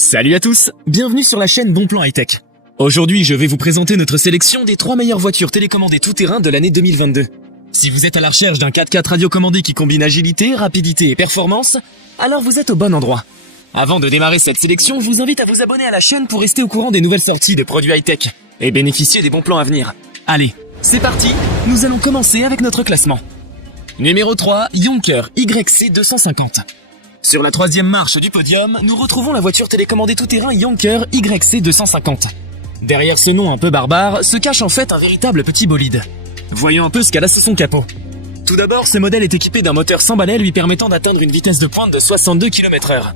Salut à tous, bienvenue sur la chaîne Bonplan High-Tech. Aujourd'hui, je vais vous présenter notre sélection des 3 meilleures voitures télécommandées tout-terrain de l'année 2022. Si vous êtes à la recherche d'un 4x4 radiocommandé qui combine agilité, rapidité et performance, alors vous êtes au bon endroit. Avant de démarrer cette sélection, je vous invite à vous abonner à la chaîne pour rester au courant des nouvelles sorties de produits high-tech et bénéficier des bons plans à venir. Allez, c'est parti, nous allons commencer avec notre classement. Numéro 3, Yonker YC 250. Sur la 3e marche du podium, nous retrouvons la voiture télécommandée tout-terrain Yonker YC 250. Derrière ce nom un peu barbare, se cache en fait un véritable petit bolide. Voyons un peu ce qu'elle a sous son capot. Tout d'abord, ce modèle est équipé d'un moteur sans balai lui permettant d'atteindre une vitesse de pointe de 62 km/h.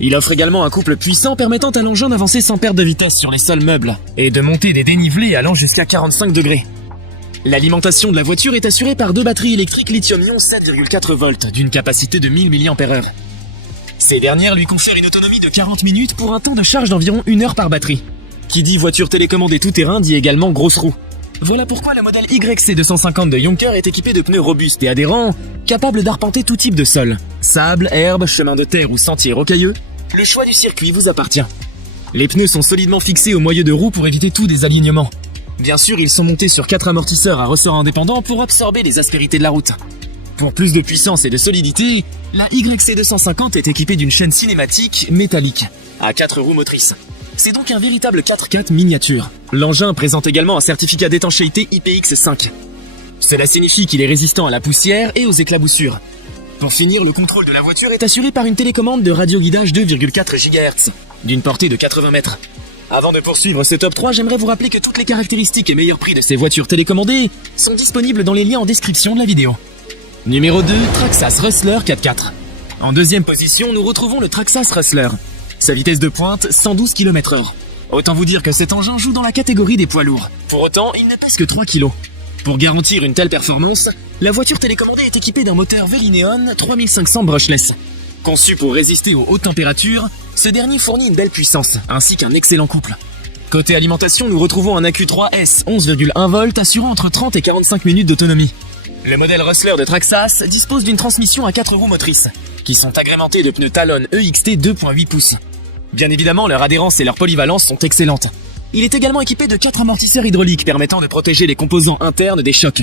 Il offre également un couple puissant permettant à l'engin d'avancer sans perte de vitesse sur les sols meubles et de monter des dénivelés allant jusqu'à 45 degrés. L'alimentation de la voiture est assurée par 2 batteries électriques lithium-ion 7,4 volts d'une capacité de 1000 mAh. Ces dernières lui confèrent une autonomie de 40 minutes pour un temps de charge d'environ 1 heure par batterie. Qui dit voiture télécommandée tout-terrain dit également grosse roue. Voilà pourquoi le modèle YC250 de Yonker est équipé de pneus robustes et adhérents, capables d'arpenter tout type de sol. Sable, herbe, chemin de terre ou sentier rocailleux, le choix du circuit vous appartient. Les pneus sont solidement fixés au moyeu de roue pour éviter tout désalignement. Bien sûr, ils sont montés sur 4 amortisseurs à ressort indépendants pour absorber les aspérités de la route. Pour plus de puissance et de solidité, la YC250 est équipée d'une chaîne cinématique métallique, à 4 roues motrices. C'est donc un véritable 4x4 miniature. L'engin présente également un certificat d'étanchéité IPX5. Cela signifie qu'il est résistant à la poussière et aux éclaboussures. Pour finir, le contrôle de la voiture est assuré par une télécommande de radioguidage 2,4 GHz, d'une portée de 80 mètres. Avant de poursuivre ce top 3, j'aimerais vous rappeler que toutes les caractéristiques et meilleurs prix de ces voitures télécommandées sont disponibles dans les liens en description de la vidéo. Numéro 2, Traxxas Rustler 4x4. En deuxième position, nous retrouvons le Traxxas Rustler. Sa vitesse de pointe, 112 km/h. Autant vous dire que cet engin joue dans la catégorie des poids lourds. Pour autant, il ne pèse que 3 kg. Pour garantir une telle performance, la voiture télécommandée est équipée d'un moteur Velineon 3500 brushless. Conçu pour résister aux hautes températures, ce dernier fournit une belle puissance, ainsi qu'un excellent couple. Côté alimentation, nous retrouvons un AQ3S 11,1 volts assurant entre 30 et 45 minutes d'autonomie. Le modèle Rustler de Traxxas dispose d'une transmission à 4 roues motrices, qui sont agrémentées de pneus Talon EXT 2.8 pouces. Bien évidemment, leur adhérence et leur polyvalence sont excellentes. Il est également équipé de 4 amortisseurs hydrauliques permettant de protéger les composants internes des chocs.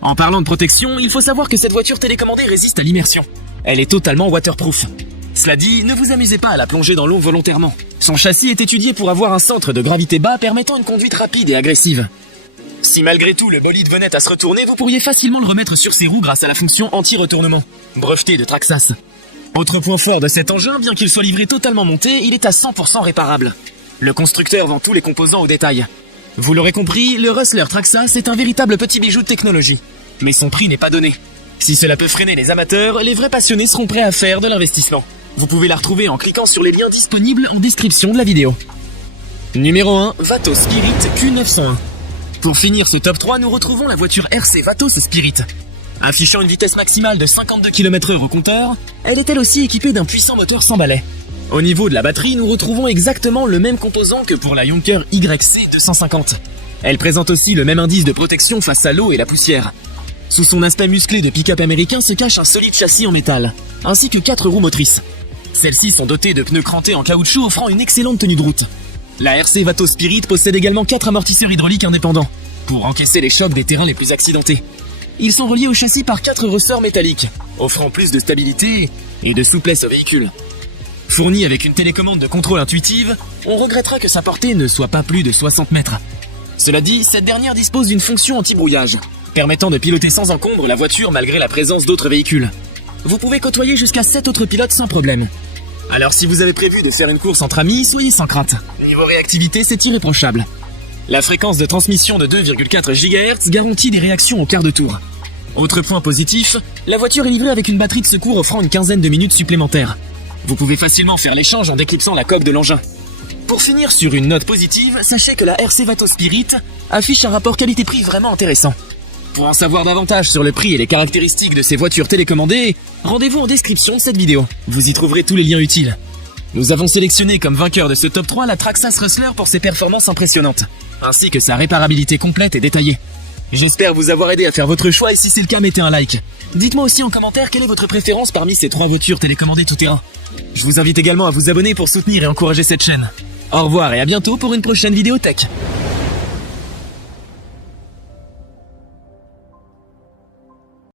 En parlant de protection, il faut savoir que cette voiture télécommandée résiste à l'immersion. Elle est totalement waterproof. Cela dit, ne vous amusez pas à la plonger dans l'eau volontairement. Son châssis est étudié pour avoir un centre de gravité bas permettant une conduite rapide et agressive. Si malgré tout le bolide venait à se retourner, vous pourriez facilement le remettre sur ses roues grâce à la fonction anti-retournement, brevetée de Traxxas. Autre point fort de cet engin, bien qu'il soit livré totalement monté, il est à 100% réparable. Le constructeur vend tous les composants au détail. Vous l'aurez compris, le Rustler Traxxas est un véritable petit bijou de technologie. Mais son prix n'est pas donné. Si cela peut freiner les amateurs, les vrais passionnés seront prêts à faire de l'investissement. Vous pouvez la retrouver en cliquant sur les liens disponibles en description de la vidéo. Numéro 1, Vatos Spirit Q901. Pour finir ce top 3, nous retrouvons la voiture RC Vatos Spirit. Affichant une vitesse maximale de 52 km/h au compteur, elle est elle aussi équipée d'un puissant moteur sans balai. Au niveau de la batterie, nous retrouvons exactement le même composant que pour la Yonker YC250. Elle présente aussi le même indice de protection face à l'eau et la poussière. Sous son aspect musclé de pick-up américain se cache un solide châssis en métal, ainsi que 4 roues motrices. Celles-ci sont dotées de pneus crantés en caoutchouc offrant une excellente tenue de route. La RC Vatos Spirit possède également 4 amortisseurs hydrauliques indépendants, pour encaisser les chocs des terrains les plus accidentés. Ils sont reliés au châssis par 4 ressorts métalliques, offrant plus de stabilité et de souplesse au véhicule. Fourni avec une télécommande de contrôle intuitive, on regrettera que sa portée ne soit pas plus de 60 mètres. Cela dit, cette dernière dispose d'une fonction anti-brouillage, permettant de piloter sans encombre la voiture malgré la présence d'autres véhicules. Vous pouvez côtoyer jusqu'à 7 autres pilotes sans problème. Alors si vous avez prévu de faire une course entre amis, soyez sans crainte. Niveau réactivité, c'est irréprochable. La fréquence de transmission de 2,4 GHz garantit des réactions au quart de tour. Autre point positif, la voiture est livrée avec une batterie de secours offrant une quinzaine de minutes supplémentaires. Vous pouvez facilement faire l'échange en déclipsant la coque de l'engin. Pour finir sur une note positive, sachez que la RC Vatos Spirit affiche un rapport qualité-prix vraiment intéressant. Pour en savoir davantage sur le prix et les caractéristiques de ces voitures télécommandées, rendez-vous en description de cette vidéo. Vous y trouverez tous les liens utiles. Nous avons sélectionné comme vainqueur de ce top 3 la Traxxas Rustler pour ses performances impressionnantes, ainsi que sa réparabilité complète et détaillée. J'espère vous avoir aidé à faire votre choix et si c'est le cas, mettez un like. Dites-moi aussi en commentaire quelle est votre préférence parmi ces 3 voitures télécommandées tout-terrain. Je vous invite également à vous abonner pour soutenir et encourager cette chaîne. Au revoir et à bientôt pour une prochaine vidéo tech.